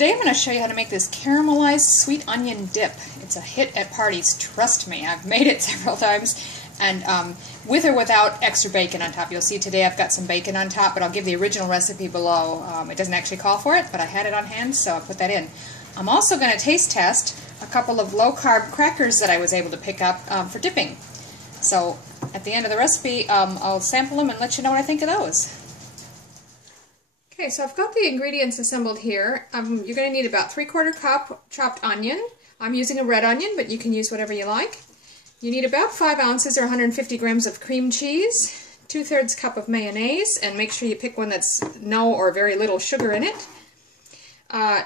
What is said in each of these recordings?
Today I'm going to show you how to make this caramelized sweet onion dip. It's a hit at parties, trust me. I've made it several times, and with or without extra bacon on top. You'll see today I've got some bacon on top, but I'll give the original recipe below. It doesn't actually call for it, but I had it on hand, so I put that in. I'm also going to taste test a couple of low-carb crackers that I was able to pick up for dipping. So at the end of the recipe, I'll sample them and let you know what I think of those. Okay, so I've got the ingredients assembled here. You're going to need about 3/4 cup chopped onion. I'm using a red onion, but you can use whatever you like. You need about 5 ounces or 150 grams of cream cheese, 2/3 cup of mayonnaise, and make sure you pick one that's no or very little sugar in it.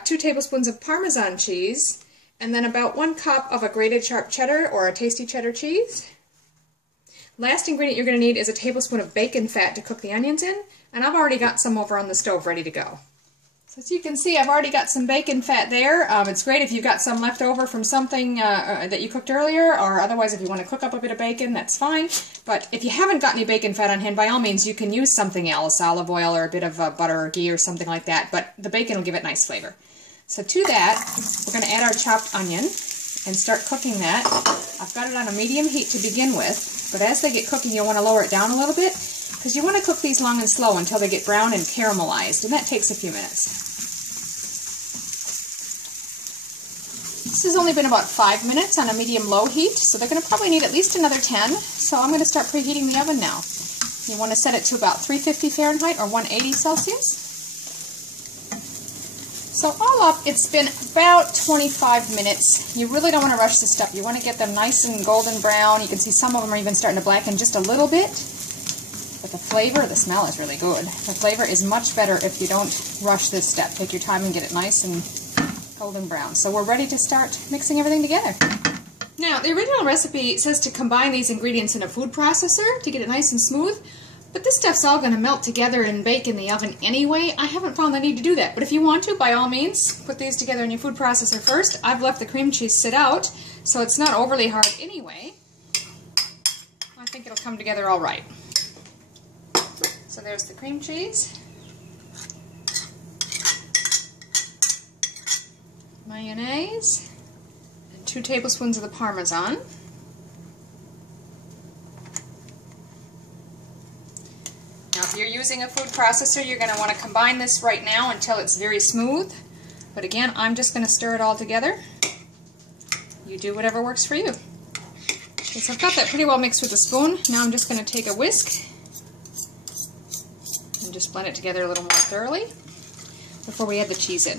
2 tablespoons of Parmesan cheese, and then about 1 cup of a grated sharp cheddar or a tasty cheddar cheese. Last ingredient you're going to need is a tablespoon of bacon fat to cook the onions in, and I've already got some over on the stove ready to go. So as you can see, I've already got some bacon fat there. It's great if you've got some left over from something that you cooked earlier, or otherwise if you want to cook up a bit of bacon, that's fine. But if you haven't got any bacon fat on hand, by all means you can use something else, olive oil or a bit of butter or ghee or something like that, but the bacon will give it nice flavor. So to that, we're going to add our chopped onion and start cooking that. I've got it on a medium heat to begin with, but as they get cooking you'll want to lower it down a little bit, because you want to cook these long and slow until they get brown and caramelized, and that takes a few minutes. This has only been about 5 minutes on a medium-low heat, so they're going to probably need at least another 10, so I'm going to start preheating the oven now. You want to set it to about 350 Fahrenheit or 180 Celsius. So all up, it's been about 25 minutes. You really don't want to rush this stuff. You want to get them nice and golden brown. You can see some of them are even starting to blacken just a little bit. But the flavor, the smell is really good. The flavor is much better if you don't rush this step. Take your time and get it nice and golden brown. So we're ready to start mixing everything together. Now, the original recipe says to combine these ingredients in a food processor to get it nice and smooth. But this stuff's all going to melt together and bake in the oven anyway. I haven't found the need to do that. But if you want to, by all means, put these together in your food processor first. I've left the cream cheese sit out, so it's not overly hard anyway. I think it'll come together all right. So there's the cream cheese. Mayonnaise. And 2 tablespoons of the Parmesan. Now if you're using a food processor, you're going to want to combine this right now until it's very smooth. But again, I'm just going to stir it all together. You do whatever works for you. Okay, so I've got that pretty well mixed with a spoon. Now I'm just going to take a whisk and just blend it together a little more thoroughly before we add the cheese in.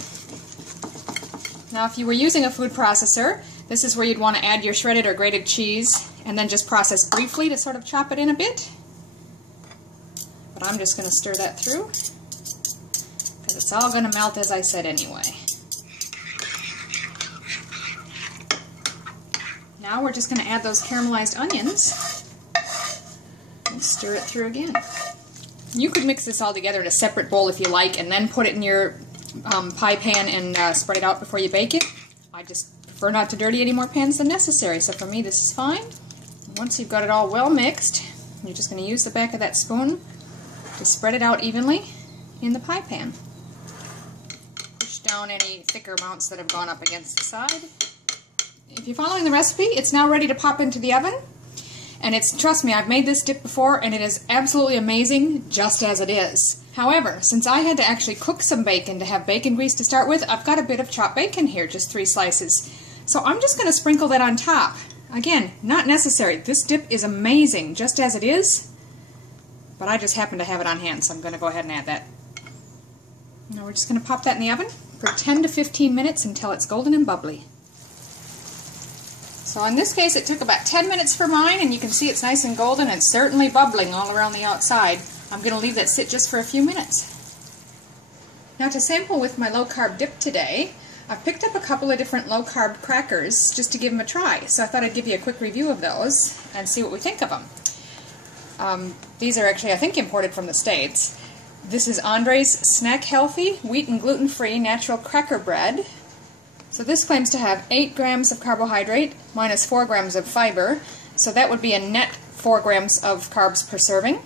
Now if you were using a food processor, this is where you'd want to add your shredded or grated cheese and then just process briefly to sort of chop it in a bit. But I'm just going to stir that through, because it's all going to melt as I said anyway. Now we're just going to add those caramelized onions and stir it through again. You could mix this all together in a separate bowl if you like, and then put it in your pie pan and spread it out before you bake it. I just prefer not to dirty any more pans than necessary, so for me this is fine. Once you've got it all well mixed, you're just going to use the back of that spoon to spread it out evenly in the pie pan. Push down any thicker amounts that have gone up against the side. If you're following the recipe, it's now ready to pop into the oven. And trust me, I've made this dip before and it is absolutely amazing just as it is. However, since I had to actually cook some bacon to have bacon grease to start with, I've got a bit of chopped bacon here, just 3 slices. So I'm just going to sprinkle that on top. Again, not necessary. This dip is amazing just as it is. But I just happen to have it on hand, so I'm going to go ahead and add that. Now we're just going to pop that in the oven for 10 to 15 minutes until it's golden and bubbly. So in this case it took about 10 minutes for mine, and you can see it's nice and golden and certainly bubbling all around the outside. I'm going to leave that sit just for a few minutes. Now to sample with my low-carb dip today, I've picked up a couple of different low-carb crackers just to give them a try. So I thought I'd give you a quick review of those and see what we think of them. These are actually, I think, imported from the States. This is Andre's Snack Healthy Wheat and Gluten-Free Natural Cracker Bread. So this claims to have 8 grams of carbohydrate minus 4 grams of fiber. So that would be a net 4 grams of carbs per serving.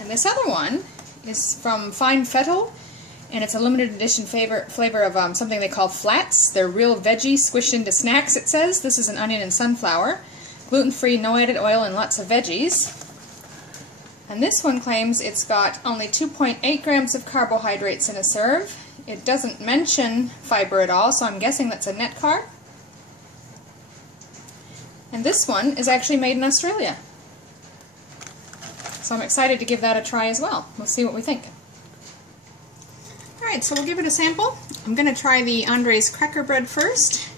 And this other one is from Fine Fettle, and it's a limited edition flavor of something they call flats. They're real veggie squished into snacks, it says. This is an onion and sunflower. Gluten-free, no added oil, and lots of veggies. And this one claims it's got only 2.8 grams of carbohydrates in a serve. It doesn't mention fiber at all, so I'm guessing that's a net carb. And this one is actually made in Australia. So I'm excited to give that a try as well. We'll see what we think. Alright, so we'll give it a sample. I'm going to try the Andre's cracker bread first.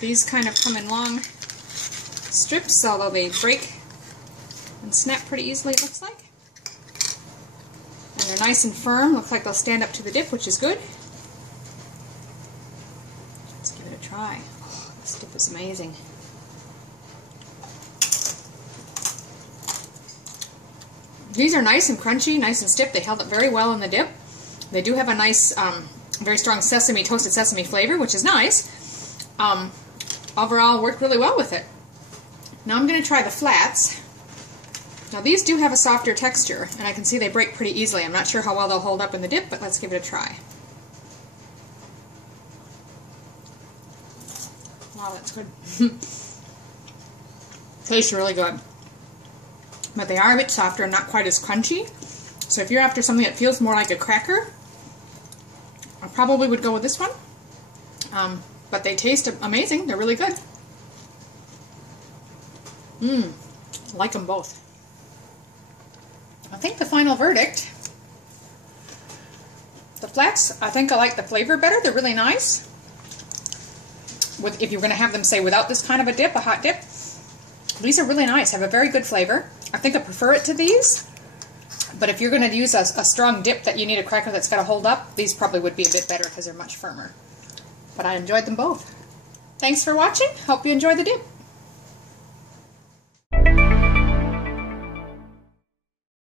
These kind of come in long strips, although they break and snap pretty easily, it looks like. And they're nice and firm. Look like they'll stand up to the dip, which is good. Let's give it a try. Oh, this dip is amazing. These are nice and crunchy, nice and stiff. They held up very well in the dip. They do have a nice, very strong toasted sesame flavor, which is nice. Overall, worked really well with it. Now I'm going to try the flats. Now these do have a softer texture, and I can see they break pretty easily. I'm not sure how well they'll hold up in the dip, but let's give it a try. Wow, that's good. Tastes really good. But they are a bit softer and not quite as crunchy. So if you're after something that feels more like a cracker, I probably would go with this one. But they taste amazing. They're really good. I like them both. I think the final verdict, the flats, I think I like the flavor better. They're really nice. If you're going to have them, say, without this kind of a dip, a hot dip, these are really nice. Have a very good flavor. I think I prefer it to these. But if you're going to use a strong dip that you need a cracker that's got to hold up, these probably would be a bit better because they're much firmer. But I enjoyed them both. Thanks for watching. Hope you enjoyed the dip.